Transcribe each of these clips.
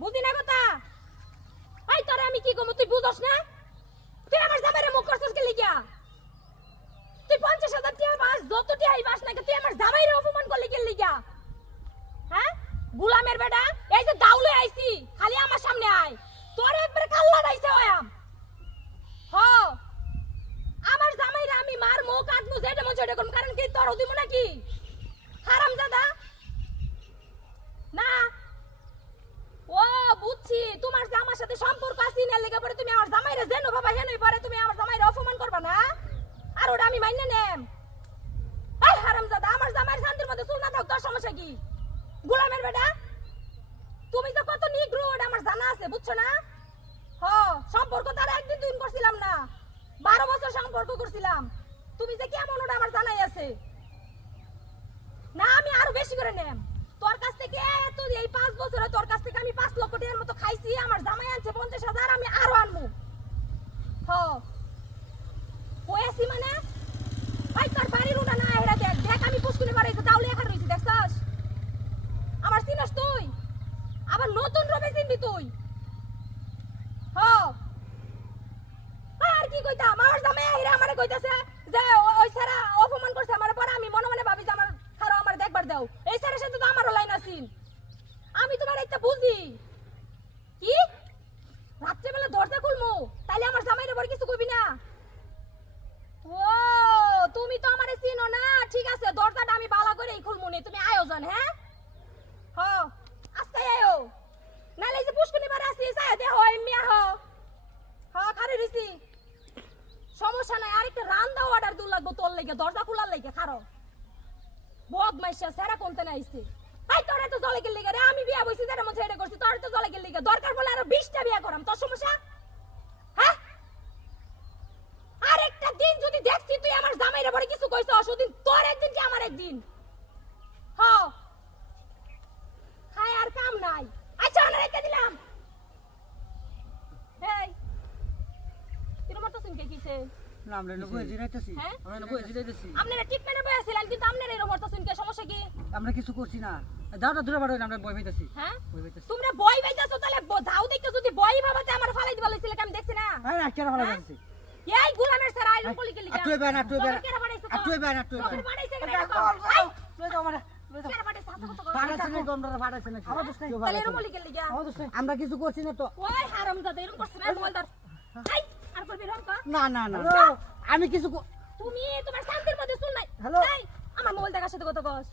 বুঝি না কথা? এই তোরে আমি কি কমু, তুই বুঝস না? তুই আমার জামাইরে মুখ করছিস কে লিগা তুই পঞ্চাশ হাজার টিয়া বাস, যত টিয়াই বাস না তুই আমার জামাইরে অপমান করলি কে লিগা হ্যাঁ? গুলামের বেটা, এই যে দাউলে আইছি, খালি আমার সামনে আয়। তোর একবারে কাল্লা ডাইছে ওয়াম হ। আমার জামাইরে আমি মার মুখ কাটমু যেটা মন সেটা করব কারণ কি তোর হদিমু নাকি হারাম দাদা না ও বুঝছি তোমার যে আমার সাথে সম্পর্ক আছে না লেগে পরে তুমি আমার জামাইরে জেনো, বাবা হেনই পরে তুমি আমার জামাইরে অপমান করবা না? আর ওটা আমি মাইনা নেম। এই হারাম দাদা আমার জামাইর শান্তির মধ্যে চুল না থাক তোর সমস্যা কি? গোলামের বেটা? তুমি তো কত নিগ্রো ওটা আমার জানা আছে, বুঝছ না? হ, সম্পর্ক তার একদিন দুদিন করছিলাম না। বারো বছর সম্পর্ক করছিলাম। তুমি যে কেমন, ওটা আমার জানাই আছে। না, আমি আরও বেশি করে নেম। তোর কাছ থেকে এত এই পাঁচ বছরে তোর কাছ থেকে আমি পাঁচ লক্ষ টাকার মতো খাইছি, আমার জামাই আনছে পঞ্চাশ হাজার, আমি আরও আনব। হ। কয়েছি মানে? ভাই, তোর বাড়ির উঠা না হেরা দেখ। দেখ, আমি পুষ্কুনি বাড়াইতে তাহলে এখানে রয়েছি, দেখছস? আমার চিনস তুই? আবার নতুন রবে চিনবি তুই? হ। আর কি কইতাম? আমার জামাই হেরা আমারে কইতাছে যে ওই সারা অপমান করছে আমার, পরে আমি মনে মনে ভাবি যে আমার খারো আমার দেখবার দাও। এই সারের সাথে তো আমারও আছিন আমি তোমার একটা বুঝি। কি? রাত্রেবেলা দরজা খুলমু, তাইলে আমার জামাইরে বড় কিছু কইবি না। ও, তুমি তো আমারে চিনো না। ঠিক আছে, দরজাটা আমি বালা করেই খুলমু নি। তুমি আয়োজন হ্যাঁ? হ, আজকে আয়ো। নালে যে পুষ্কুনি বারে আসি সায় দে হয় মিয়া হ হ খারে রইছি। সমস্যা নাই, আরেকটা রান্দা অর্ডার দূর লাগবো তোর লেগে, দরজা খোলার লেগে খারো বদমাইশা সেরা কোনতে না আইছে। আই তোর এত জলে গেল রে, আমি বিয়া বইছি, যেটা মন ছেড়ে করছি, তোর তো জলে গেল দরকার বলে আরও 20টা বিয়া করাম, তোর সমস্যা? হ্যাঁ? আরেকটা দিন যদি দেখছি তুই আমার জামাইরে পরে কিছু কইছ সেদিন তোর একদিন কি আমার একদিন? হ। খায় আর কাম নাই। আচ্ছা না রেখে দিলাম। এই। এরকম তো শুনকে কিছে আমরা আপনারা ট্রিটমেন্টে কিন্তু আপনারা এরকম সমস্যা কি? কিছু করছি না। দাওটা দূরে বাড়াই আমরা বই পাইতেছি। হ্যাঁ? বই পাইতেছি। তোমরা বই বাইতাছো তাহলে ব- দেখতে যদি বই ভাবাতে আমার ফালাই দিবা লইছিলে আমি দেখছি না? না কেন ভালো পাইতেছি এই গুলামের স্যার আইরন কলি গেলি আটুই বেন আটুই বেন কেন বেন আটুই বেন বাড়াইছে কেন লই যাও আমরা লই যাও কেন বাড়াইছে হাসা কথা ফাড়াছে না তোমরা ফাড়াছে না আমার দোষ নাই। তাহলে এরকম কলি গেলি আমার দোষ নাই। আমরা কিছু করছি না তো। ওই এরকম করছ না মোবাইল করবি রং না না না। আমি কিছু তুমি তোমার শান্তির মধ্যে শুন নাই। হ্যালো। আমার মোবাইল দেখার সাথে কথা কস।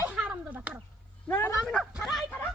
এই হারাম দাদা খারাপ না আমি না খারাপ খারাপ